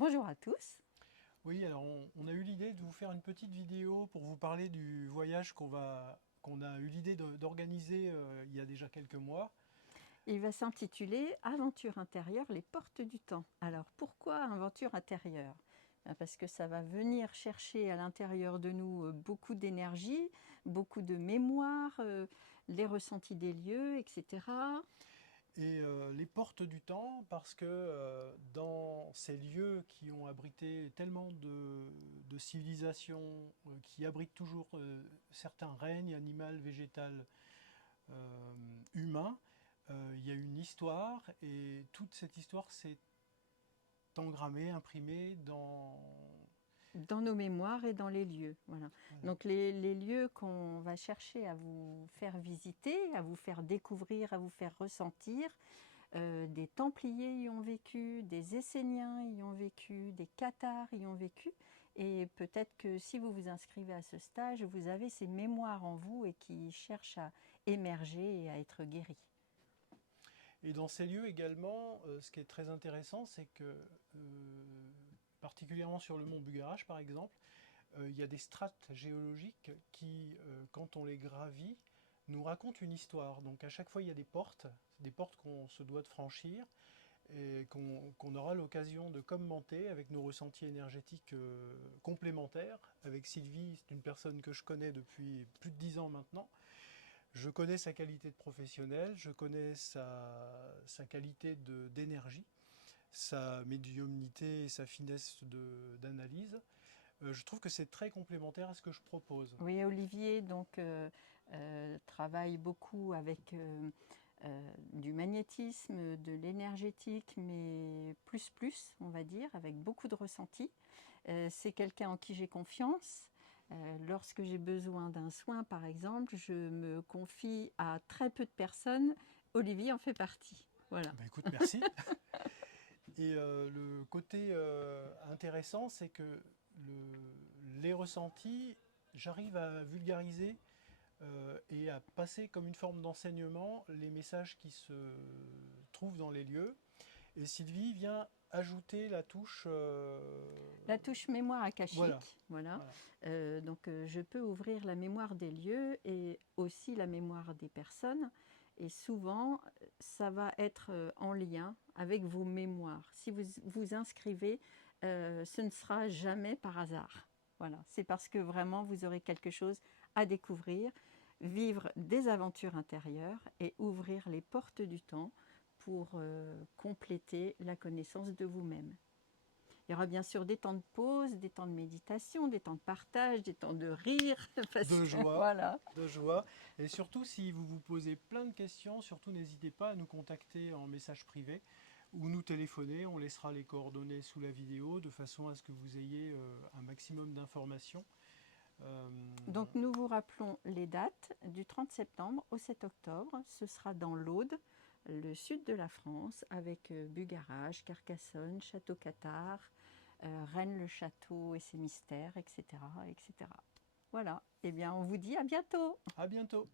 Bonjour à tous. Oui, alors on a eu l'idée de vous faire une petite vidéo pour vous parler du voyage qu'on a eu l'idée d'organiser il y a déjà quelques mois. Il va s'intituler Aventure intérieure, les portes du temps. Alors pourquoi aventure intérieure? Parce que ça va venir chercher à l'intérieur de nous beaucoup d'énergie, beaucoup de mémoire, les ressentis des lieux, etc. Et les portes du temps, parce que dans ces lieux qui ont abrité tellement de civilisations, qui abritent toujours certains règnes animal, végétal, humain, il y a une histoire et toute cette histoire s'est engrammée, imprimée Dans nos mémoires et dans les lieux. Voilà. voilà. Donc les lieux qu'on va chercher à vous faire visiter, à vous faire découvrir, à vous faire ressentir, des Templiers y ont vécu, des Esséniens y ont vécu, des Cathares y ont vécu. Et peut-être que si vous vous inscrivez à ce stage, vous avez ces mémoires en vous et qui cherchent à émerger et à être guéris. Et dans ces lieux également, ce qui est très intéressant, c'est que, particulièrement sur le mont Bugarache par exemple, il y a des strates géologiques qui, quand on les gravit, nous racontent une histoire. Donc à chaque fois, il y a des portes qu'on se doit de franchir et qu'on aura l'occasion de commenter avec nos ressentis énergétiques complémentaires. Avec Sylvie, c'est une personne que je connais depuis plus de 10 ans maintenant. Je connais sa qualité de professionnel, je connais sa qualité d'énergie, sa médiumnité et sa finesse d'analyse. Je trouve que c'est très complémentaire à ce que je propose. Oui, Olivier donc, travaille beaucoup avec du magnétisme, de l'énergétique, mais plus, on va dire, avec beaucoup de ressenti. C'est quelqu'un en qui j'ai confiance. Lorsque j'ai besoin d'un soin, par exemple, je me confie à très peu de personnes. Olivier en fait partie. Voilà. Ben écoute, merci. Et le côté intéressant, c'est que les ressentis, j'arrive à vulgariser et à passer comme une forme d'enseignement les messages qui se trouvent dans les lieux. Et Sylvie vient ajouter la touche. La touche mémoire Voilà, akashique, voilà. voilà. Donc je peux ouvrir la mémoire des lieux et aussi la mémoire des personnes. Et souvent, ça va être en lien avec vos mémoires. Si vous vous inscrivez, ce ne sera jamais par hasard. Voilà, c'est parce que vraiment vous aurez quelque chose à découvrir, vivre des aventures intérieures et ouvrir les portes du temps pour compléter la connaissance de vous-même. Il y aura bien sûr des temps de pause, des temps de méditation, des temps de partage, des temps de rire, parce De que joie, voilà. de joie. Et surtout, si vous vous posez plein de questions, surtout n'hésitez pas à nous contacter en message privé ou nous téléphoner. On laissera les coordonnées sous la vidéo de façon à ce que vous ayez un maximum d'informations. Euh, Donc nous vous rappelons les dates du 30 septembre au 7 octobre. Ce sera dans l'Aude, le sud de la France, avec Bugarage, Carcassonne, Château-Cattard, Rennes-le-Château et ses mystères, etc., etc. Voilà. Eh bien, on vous dit à bientôt. à bientôt.